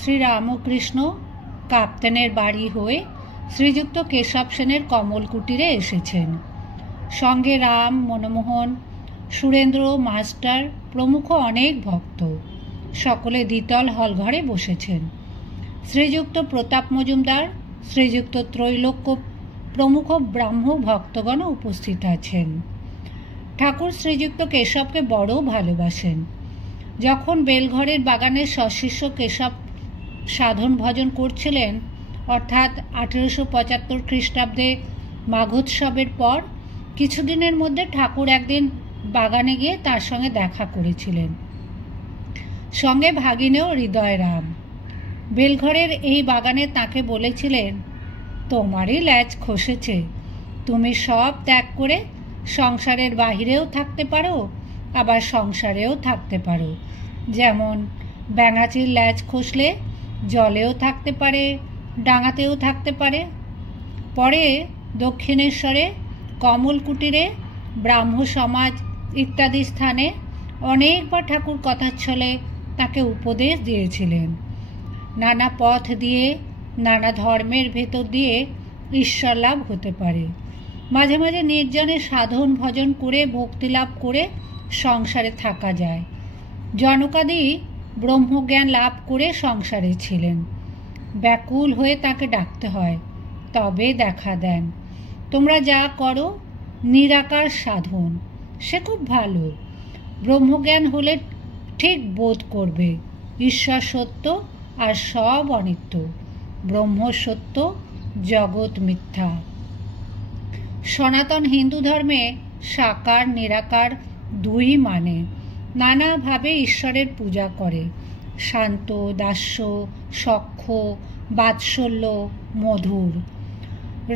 শ্রীরামকৃষ্ণ কাপ্তেনের বাড়ি হয়ে শ্রীযুক্ত কেশব সেনের কমল কুটিরে এসেছেন। সঙ্গে রাম, মনমোহন, সুরেন্দ্র মাস্টার প্রমুখ অনেক ভক্ত। সকলে দ্বিতল হলঘরে বসেছেন। শ্রীযুক্ত প্রতাপ মজুমদার, শ্রীযুক্ত ত্রৈলোক্য প্রমুখ ব্রাহ্ম ভক্তগণ উপস্থিত আছেন। ঠাকুর শ্রীযুক্ত কেশবকে বড় ভালোবাসেন। যখন বেলঘরের বাগানের সশিষ্য কেশব সাধন ভজন করছিলেন, অর্থাৎ 1875 খ্রিস্টাব্দে মাঘোৎসবের পর কিছুদিনের মধ্যে ঠাকুর একদিন বাগানে গিয়ে তার সঙ্গে দেখা করেছিলেন। সঙ্গে ভাগিনেও হৃদয়রাম। বেলঘরের এই বাগানে তাকে বলেছিলেন, তোমারই ল্যাজ খসেছে, তুমি সব ত্যাগ করে সংসারের বাহিরেও থাকতে পারো, আবার সংসারেও থাকতে পারো। যেমন ব্যাঙাচির ল্যাজ খসলে জলেও থাকতে পারে, ডাঙাতেও থাকতে পারে। পরে দক্ষিণেশ্বরে, কমল কুটিরে, ব্রাহ্ম সমাজ ইত্যাদি স্থানে অনেকবার ঠাকুর কথাচ্ছলে তাকে উপদেশ দিয়েছিলেন। নানা পথ দিয়ে, নানা ধর্মের ভেতর দিয়ে ঈশ্বর লাভ হতে পারে। মাঝে মাঝে নির্জনে সাধন ভজন করে ভক্তিলাভ করে সংসারে থাকা যায়। জনকাদি ব্রহ্মজ্ঞান লাভ করে সংসারে ছিলেন। ব্যাকুল হয়ে তাকে ডাকতে হয়, তবে দেখা দেন। তোমরা যা করো নিরাকার সাধন, সে খুব ভালো। ব্রহ্মজ্ঞান হলে ঠিক বোধ করবে ঈশ্বর সত্য আর সব অনিত্য, ব্রহ্ম সত্য, জগৎ মিথ্যা। সনাতন হিন্দু ধর্মে সাকার নিরাকার দুই মানে। নানাভাবে ঈশ্বরের পূজা করে। শান্ত, দাস্য, সখ্য, বাৎসল্য, মধুর।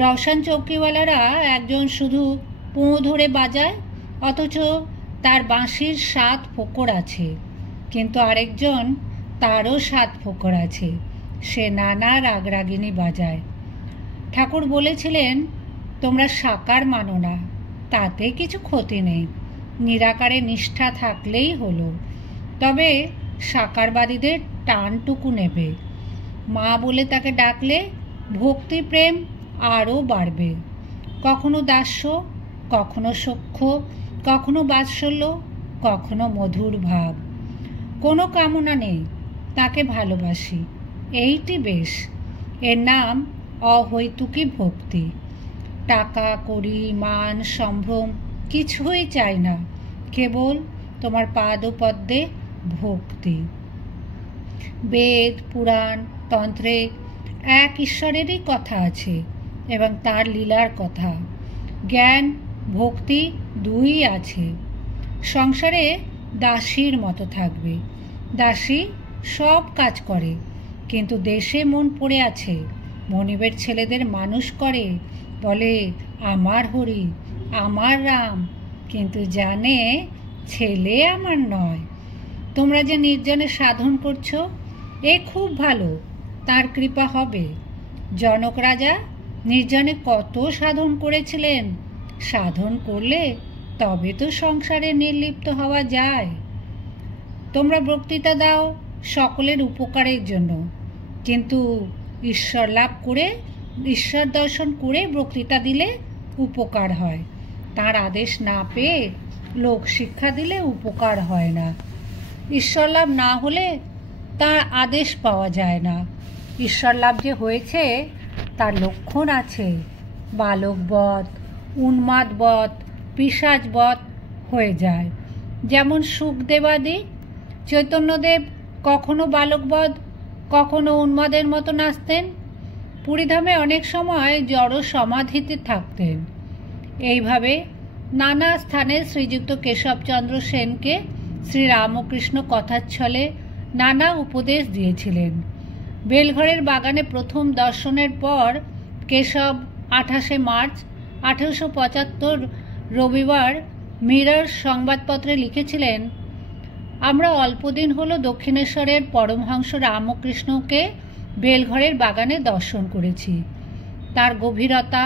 রওশন চৌকিওয়ালারা একজন শুধু পোঁ ধরে বাজায়, অথচ তার বাঁশির 7 ফোঁকর আছে, কিন্তু আরেকজন তারও 7 ফোঁকর আছে, সে নানা রাগরাগিনী বাজায়। ঠাকুর বলেছিলেন, তোমরা সাকার মানো না, তাতে কিছু ক্ষতি নেই, নিরাকারে নিষ্ঠা থাকলেই হলো। তবে সাকারবাদীদের টানটুকু নেবে। মা বলে তাকে ডাকলে ভক্তি প্রেম আরও বাড়বে। কখনো দাস্য, কখনো সখ্য, কখনো বাৎসল্য, কখনো মধুর ভাব। কোনো কামনা নেই, তাকে ভালোবাসি, এইটি বেশ। এর নাম অহৈতুকী ভক্তি। টাকা কড়ি, মান, সম্ভ্রম কিছুই চাই না, কেবল তোমার পাদপদ্মে ভক্তি। বেদ, পুরাণ, তন্ত্রে এক ঈশ্বরেরই কথা আছে এবং তার লীলার কথা। জ্ঞান, ভক্তি দুই আছে। সংসারে দাসীর মতো থাকবে। দাসী সব কাজ করে, কিন্তু দেশে মন পড়ে আছে। মনিবের ছেলেদের মানুষ করে, বলে আমার হরি, আমার রাম, কিন্তু জানে ছেলে আমার নয়। তোমরা যে নির্জনে সাধন করছো, এ খুব ভালো, তার কৃপা হবে। জনক রাজা নির্জনে কত সাধন করেছিলেন। সাধন করলে তবে তো সংসারে নির্লিপ্ত হওয়া যায়। তোমরা বক্তৃতা দাও সকলের উপকারের জন্য, কিন্তু ঈশ্বর লাভ করে, ঈশ্বর দর্শন করে বক্তৃতা দিলে উপকার হয়। তার আদেশ না পেয়ে লোক শিক্ষা দিলে উপকার হয় না। ঈশ্বর লাভ না হলে তার আদেশ পাওয়া যায় না। ঈশ্বর লাভ যে হয়েছে তার লক্ষণ আছে। বালকবধ, উন্মাদবধ, পিশাচবধ হয়ে যায়। যেমন সুখদেবাদি। চৈতন্যদেব কখনো বালকবধ, কখনো উন্মাদের মতো নাচতেন। পুরীধামে অনেক সময় জড় সমাধিতে থাকতেন। এইভাবে নানা স্থানে শ্রীযুক্ত কেশবচন্দ্র সেনকে শ্রীরামকৃষ্ণ কথাচ্ছলে নানা উপদেশ দিয়েছিলেন। বেলঘরের বাগানে প্রথম দর্শনের পর কেশব 28 মার্চ 1875 রবিবার মিরর সংবাদপত্রে লিখেছিলেন, আমরা অল্পদিন হলো দক্ষিণেশ্বরের পরমহংস রামকৃষ্ণকে বেলঘরের বাগানে দর্শন করেছি। তার গভীরতা,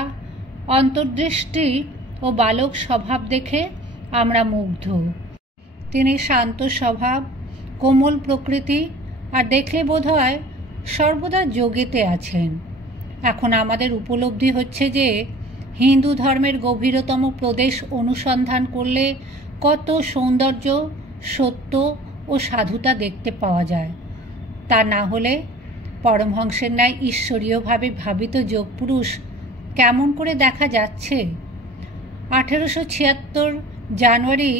অন্তর্দৃষ্টি ও বালক স্বভাব দেখে আমরা মুগ্ধ। তিনি শান্ত স্বভাব, কোমল প্রকৃতি, আর দেখলে বোধ হয় সর্বদা যোগেতে আছেন। এখন আমাদের উপলব্ধি হচ্ছে যে হিন্দু ধর্মের গভীরতম প্রদেশ অনুসন্ধান করলে কত সৌন্দর্য, সত্য ও সাধুতা দেখতে পাওয়া যায়। তা না হলে পরমহংসের ন্যায় ঈশ্বরীয়ভাবে ভাবিত যোগপুরুষ কেমন করে দেখা যাচ্ছে? 1876 জানুয়ারি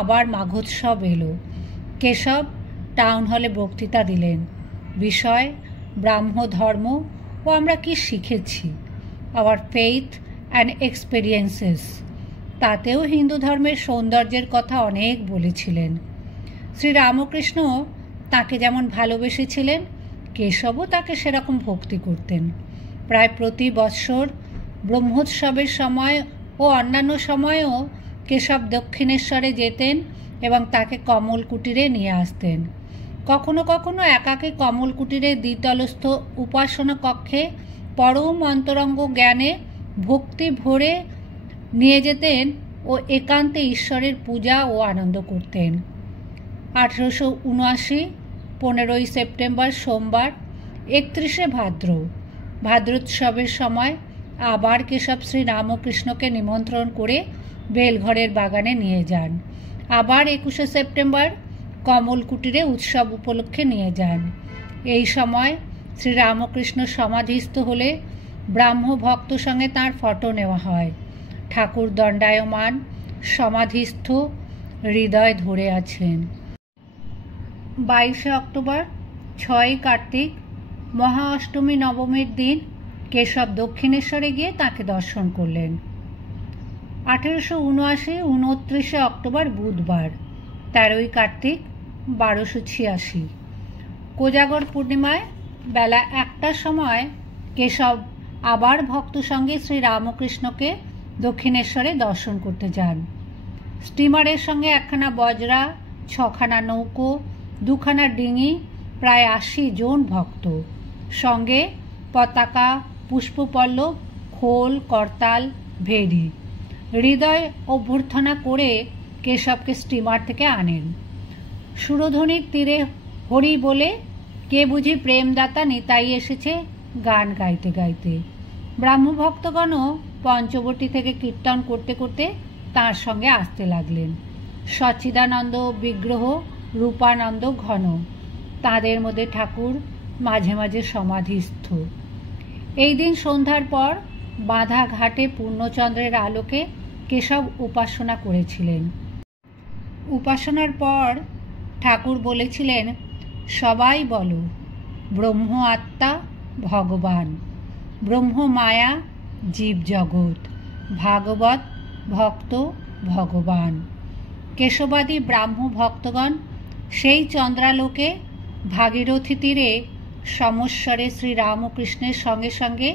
আবার মাঘোৎসব এলো। কেশব টাউন হলে বক্তৃতা দিলেন। বিষয় ব্রাহ্ম ধর্ম ও আমরা কি শিখেছি, আওয়ার ফেইথ অ্যান্ড এক্সপেরিয়েন্সেস। তাতেও হিন্দু ধর্মের সৌন্দর্যের কথা অনেক বলেছিলেন। শ্রীরামকৃষ্ণ তাকে যেমন ভালোবেসেছিলেন, কেশবও তাকে সেরকম ভক্তি করতেন। প্রায় প্রতি বৎসর ব্রহ্মোৎসবের সময় ও অন্যান্য সময়েও কেশব দক্ষিণেশ্বরে যেতেন এবং তাকে কমল কুটিরে নিয়ে আসতেন। কখনো কখনো একাকে কমল কুটিরের দ্বিতলস্থ উপাসনা কক্ষে পরম অন্তরঙ্গ জ্ঞানে ভক্তি ভরে নিয়ে যেতেন ও একান্তে ঈশ্বরের পূজা ও আনন্দ করতেন। 1879 15ই সেপ্টেম্বর সোমবার 31শে ভাদ্র, ভাদ্রোৎসবের সময় আবার কেশব শ্রী রামকৃষ্ণকে নিমন্ত্রণ করে বেলঘরের বাগানে নিয়ে যান। আবার 21শে সেপ্টেম্বর কমল কুটিরে উৎসব উপলক্ষে নিয়ে যান। এই সময় শ্রীরামকৃষ্ণ সমাধিস্থ হলে ব্রাহ্ম ভক্ত সঙ্গে তাঁর ফটো নেওয়া হয়। ঠাকুর দণ্ডায়মান, সমাধিস্থ, হৃদয় ধরে আছেন। 22শে অক্টোবর 6ই কার্তিক, মহা অষ্টমী নবমীর দিন কেশব দক্ষিণেশ্বরে গিয়ে তাঁকে দর্শন করলেন। 1879 29শে অক্টোবর বুধবার, 13ই কার্তিক 1286। কোজাগর পূর্ণিমায় বেলা 1টার সময় কেশব আবার ভক্ত সঙ্গে শ্রী রামকৃষ্ণকে দক্ষিণেশ্বরে দর্শন করতে যান। স্টিমারের সঙ্গে 1খানা বজরা, 6খানা নৌকো, 2খানা ডিঙি, প্রায় 80 জন ভক্ত, সঙ্গে পতাকা, পুষ্পপল্লব, খোল, করতাল, ভেড়ি। হৃদয় অভ্যর্থনা করে কেশবকে স্টিমার থেকে আনেন। সুরধ্বনির তীরে হরি বলে কে বুঝি প্রেমদাতা নিতাই এসেছে গান গাইতে গাইতে। ব্রাহ্মভক্তগণও পঞ্চবটী থেকে কীর্তন করতে করতে তাঁর সঙ্গে আসতে লাগলেন। সচ্চিদানন্দ বিগ্রহ, রূপানন্দ ঘন, তাঁদের মধ্যে ঠাকুর মাঝে মাঝে সমাধিস্থ। এই দিন সন্ধ্যার পর বাঁধা ঘাটে পূর্ণচন্দ্রের আলোকে কেশব উপাসনা করেছিলেন। উপাসনার পর ঠাকুর বলেছিলেন, সবাই বলো ব্রহ্ম আত্মা ভগবান, ব্রহ্ম মায়া জীব জগৎ, ভাগবত ভক্ত ভগবান। কেশবাদী ব্রাহ্ম ভক্তগণ সেই চন্দ্রালোকে ভাগীরথী তীরে সমস্বরে শ্রীরামকৃষ্ণের সঙ্গে সঙ্গে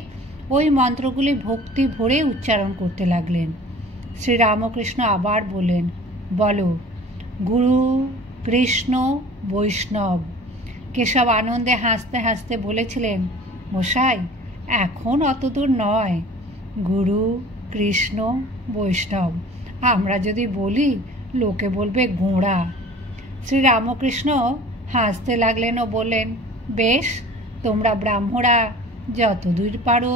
ওই মন্ত্রগুলি ভক্তি ভরে উচ্চারণ করতে লাগলেন। শ্রীরামকৃষ্ণ আবার বললেন, বলো গুরু কৃষ্ণ বৈষ্ণব। কেশব আনন্দে হাসতে হাসতে বলেছিলেন, মশাই এখন অতদূর নয়, গুরু কৃষ্ণ বৈষ্ণব আমরা যদি বলি লোকে বলবে গোঁড়া। শ্রীরামকৃষ্ণ হাসতে লাগলেন ও বললেন, বেশ, তোমরা ব্রাহ্মরা যতদূর পারো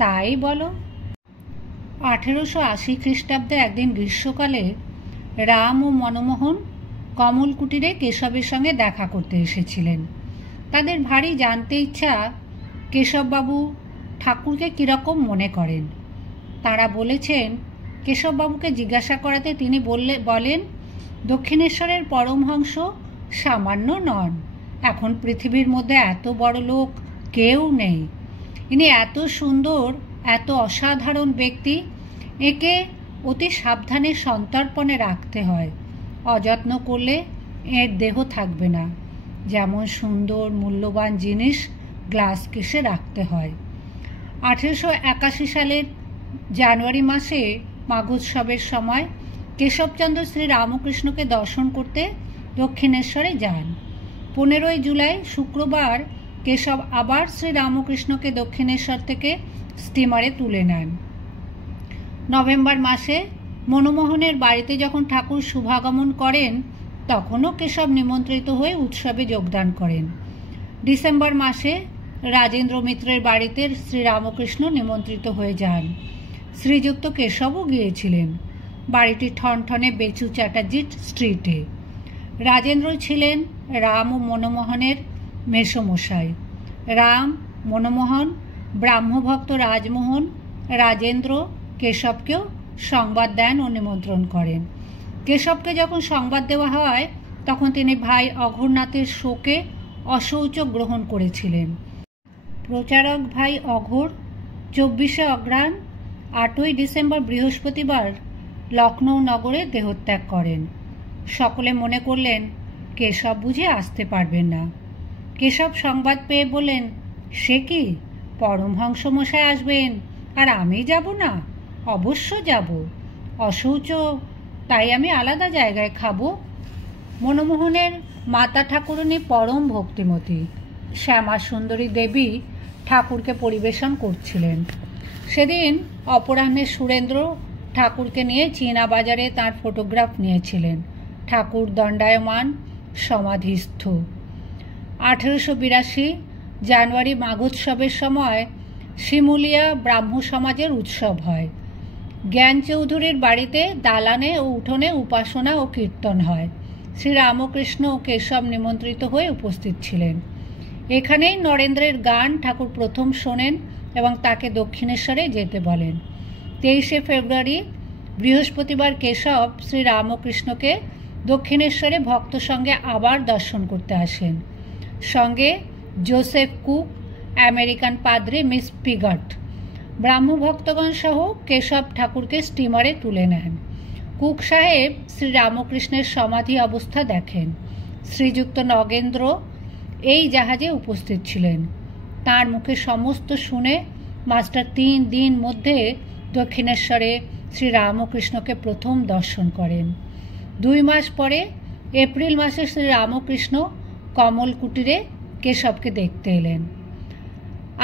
তাই বলো। 1880 খ্রিস্টাব্দে একদিন গ্রীষ্মকালে রাম ও মনমোহন কমল কুটিরে কেশবের সঙ্গে দেখা করতে এসেছিলেন। তাদের ভারী জানতে ইচ্ছা কেশববাবু ঠাকুরকে কীরকম মনে করেন। তাঁরা বলেছেন, কেশববাবুকে জিজ্ঞাসা করাতে তিনি বলেন, দক্ষিণেশ্বরের পরমহংস সামান্য নন, এখন পৃথিবীর মধ্যে এত বড় লোক কেউ নেই। ইনি এত সুন্দর, এত অসাধারণ ব্যক্তি, একে অতি সাবধানে সন্তর্পণে রাখতে হয়, অযত্ন করলে এর দেহ থাকবে না। যেমন সুন্দর মূল্যবান জিনিস গ্লাস কেসে রাখতে হয়। 1881 সালের জানুয়ারি মাসে মাঘোৎসবের সময় কেশবচন্দ্র শ্রী রামকৃষ্ণকে দর্শন করতে দক্ষিণেশ্বরে যান। 15ই জুলাই শুক্রবার কেশব আবার শ্রী রামকৃষ্ণকে দক্ষিণেশ্বর থেকে স্টিমারে তুলে নেন। নভেম্বর মাসে মনমোহনের বাড়িতে যখন ঠাকুর শুভাগমন করেন তখনও কেশব নিমন্ত্রিত হয়ে উৎসবে যোগদান করেন। ডিসেম্বর মাসে রাজেন্দ্র মিত্রের বাড়িতে শ্রীরামকৃষ্ণ নিমন্ত্রিত হয়ে যান। শ্রীযুক্ত কেশবও গিয়েছিলেন। বাড়িটি ঠনঠনে বেচু চ্যাটার্জি স্ট্রিটে। রাজেন্দ্র ছিলেন রাম ও মনমোহনের মেসোমশাই। রাম, মনমোহন, ব্রাহ্মভক্ত রাজমোহন রাজেন্দ্র কেশবকেও সংবাদ দেন ও নিমন্ত্রণ করেন। কেশবকে যখন সংবাদ দেওয়া হয় তখন তিনি ভাই অঘোরনাথের শোকে অশৌচ গ্রহণ করেছিলেন। প্রচারক ভাই অঘোর 24শে অগ্রহায়ণ 8ই ডিসেম্বর বৃহস্পতিবার লখনৌ নগরে দেহত্যাগ করেন। সকলে মনে করলেন কেশব বুঝে আসতে পারবেন না। কেশব সংবাদ পেয়ে বললেন, সে কি, পরমহংসমশাই আসবেন আর আমি যাব না? অবশ্য যাব, অশৌচ, তাই আমি আলাদা জায়গায় খাবো। মনমোহনের মাতা ঠাকুরানী পরম ভক্তিমতী শ্যামা সুন্দরী দেবী ঠাকুরকে পরিবেশন করছিলেন। সেদিন অপরাহ্নে সুরেন্দ্র ঠাকুরকে নিয়ে চীনা বাজারে তাঁর ফটোগ্রাফ নিয়েছিলেন। ঠাকুর দণ্ডায়মান, সমাধিস্থ। 1882 জানুয়ারি মাঘোৎসবের সময় শিমুলিয়া ব্রাহ্ম সমাজের উৎসব হয়। জ্ঞান চৌধুরীর বাড়িতে দালানে ও উঠোনে উপাসনা ও কীর্তন হয়। শ্রীরামকৃষ্ণ ও কেশব নিমন্ত্রিত হয়ে উপস্থিত ছিলেন। এখানেই নরেন্দ্রের গান ঠাকুর প্রথম শোনেন এবং তাকে দক্ষিণেশ্বরে যেতে বলেন। 23শে ফেব্রুয়ারি বৃহস্পতিবার কেশব শ্রীরামকৃষ্ণকে দক্ষিণেশ্বরে ভক্ত সঙ্গে আবার দর্শন করতে আসেন। সঙ্গে জোসেফ কুক, আমেরিকান পাদ্রী মিস পিগট। ব্রাহ্মভক্তগণ সহ কেশব ঠাকুরকে স্টিমারে তুলে নেন। কুক সাহেব শ্রীরামকৃষ্ণের সমাধি অবস্থা দেখেন। শ্রীযুক্ত নগেন্দ্র এই জাহাজে উপস্থিত ছিলেন। তার মুখে সমস্ত শুনে মাস্টার 3 দিন মধ্যে দক্ষিণেশ্বরে শ্রীরামকৃষ্ণকে প্রথম দর্শন করেন। 2 মাস পরে এপ্রিল মাসে শ্রীরামকৃষ্ণ কমল কুটিরে কেশবকে দেখতে এলেন।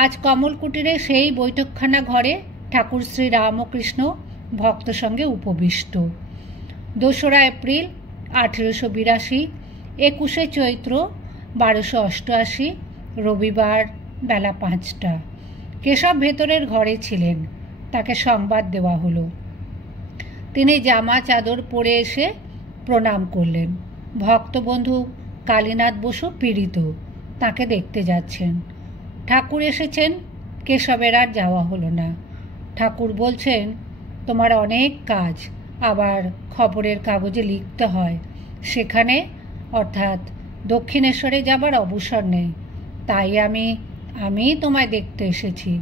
আজ কমল কুটিরে সেই বৈঠকখানা ঘরে ঠাকুর শ্রীরামকৃষ্ণ ভক্ত সঙ্গে উপবিষ্ট। 2রা এপ্রিল 1882, 21শে চৈত্র 1288 রবিবার বেলা 5টা। কেশব ভেতরের ঘরে ছিলেন। তাকে সংবাদ দেওয়া হলো। তিনি জামা চাদর পরে এসে প্রণাম করলেন। ভক্তবন্ধু কালীনাথ বসু পীড়িত, তাকে দেখতে যাচ্ছেন। ঠাকুর এসেছেন, কেশবের আর যাওয়া হলো না। ঠাকুর বলছেন, তোমার অনেক কাজ, আবার খবরের কাগজে লিখতে হয়, সেখানে অর্থাৎ দক্ষিণেশ্বরে যাবার অবসর নেই, তাই আমি তোমায় দেখতে এসেছি।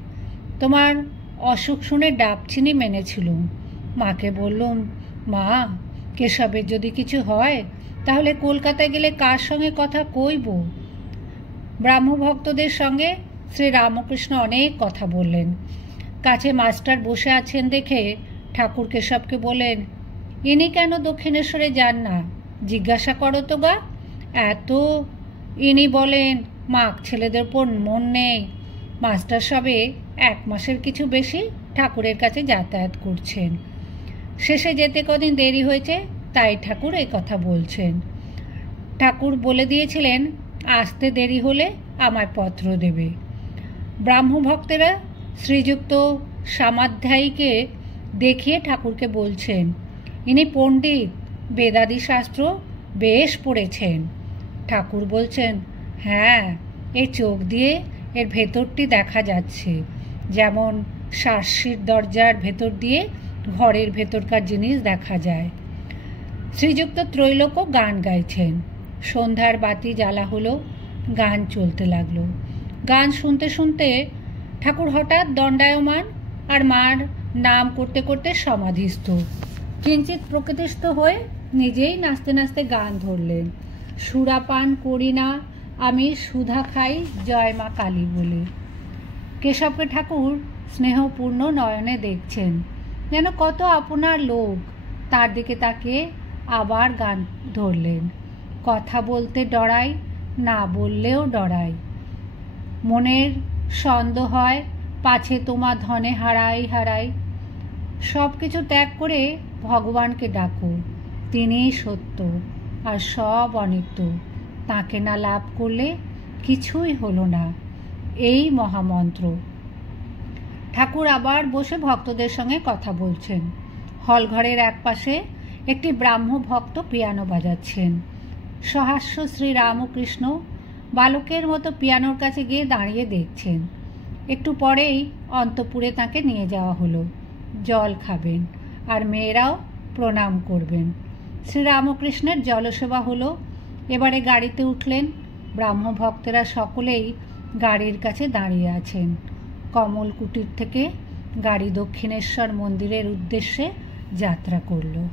তোমার অসুখ শুনে ডাবচিনি মেনেছিলুম। মাকে বললুম, মা, কেশবের যদি কিছু হয় তাহলে কলকাতায় গেলে কার সঙ্গে কথা কইব? ব্রাহ্মভক্তদের সঙ্গে শ্রীরামকৃষ্ণ অনেক কথা বললেন। কাছে মাস্টার বসে আছেন দেখে ঠাকুর কেশবকে বলেন, ইনি কেন দক্ষিণেশ্বরে যান না, জিজ্ঞাসা করো তো গা। এত ইনি বলেন মাক ছেলেদের উপর মন নেই। মাস্টার সবে 1 মাসের কিছু বেশি ঠাকুরের কাছে যাতায়াত করছেন। শেষে যেতে কদিন দেরি হয়েছে, তাই ঠাকুর এই কথা বলছেন। ঠাকুর বলে দিয়েছিলেন আসতে দেরি হলে আমায় পত্র দেবে। ব্রাহ্মভক্তেরা শ্রীযুক্ত সামাধ্যায়ীকে দেখিয়ে ঠাকুরকে বলছেন, ইনি পণ্ডিত, বেদাদি শাস্ত্র বেশ পড়েছেন। ঠাকুর বলছেন, হ্যাঁ, এই চোখ দিয়ে এর ভেতরটি দেখা যাচ্ছে, যেমন শার্সির দরজার ভেতর দিয়ে ঘরের ভেতরকার জিনিস দেখা যায়। শ্রীযুক্ত ত্রৈলোক্য গান গাইছেন। সন্ধ্যার বাতি জ্বালা হলো, গান চলতে লাগলো। গান শুনতে শুনতে ঠাকুর হঠাৎ দণ্ডায়মান আর মার নাম করতে করতে সমাধিস্থ। কিঞ্চিত প্রকৃতিস্থ হয়ে নিজেই নাচতে নাচতে গান ধরলেন। সুরাপান করি না আমি, সুধা খাই জয় মা কালী বলে। কেশবকে ঠাকুর স্নেহপূর্ণ নয়নে দেখছেন, যেন কত আপনার লোক। তার দিকে তাকিয়ে আবার গান ধরলেন। কথা বলতে ডরাই, না বললেও ডরাই। মনের সন্দেহ হয়, পাছে তোমা ধনে হারাই হারাই। সব কিছু ত্যাগ করে ভগবানকে ডাকো, তিনিই সত্য আর সব অনিত্য। তাকে না লাভ করলে কিছুই হলো না। এই মহামন্ত্র। ঠাকুর আবার বসে ভক্তদের সঙ্গে কথা বলছেন। হলঘরের একপাশে একটি ব্রাহ্ম ভক্ত পিয়ানো বাজাচ্ছেন। সহাস্য শ্রী রামকৃষ্ণ বালকের মতো পিয়ানোর কাছে গিয়ে দাঁড়িয়ে দেখছেন। একটু পরেই অন্তঃপুরে তাকে নিয়ে যাওয়া হলো। জল খাবেন আর মেয়েরাও প্রণাম করবেন। শ্রীরামকৃষ্ণের জলসেবা হলো। এবারে গাড়িতে উঠলেন। ব্রাহ্ম ভক্তেরা সকলেই গাড়ির কাছে দাঁড়িয়ে আছেন। কমল কুটির থেকে গাড়ি দক্ষিণেশ্বর মন্দিরের উদ্দেশ্যে যাত্রা করল।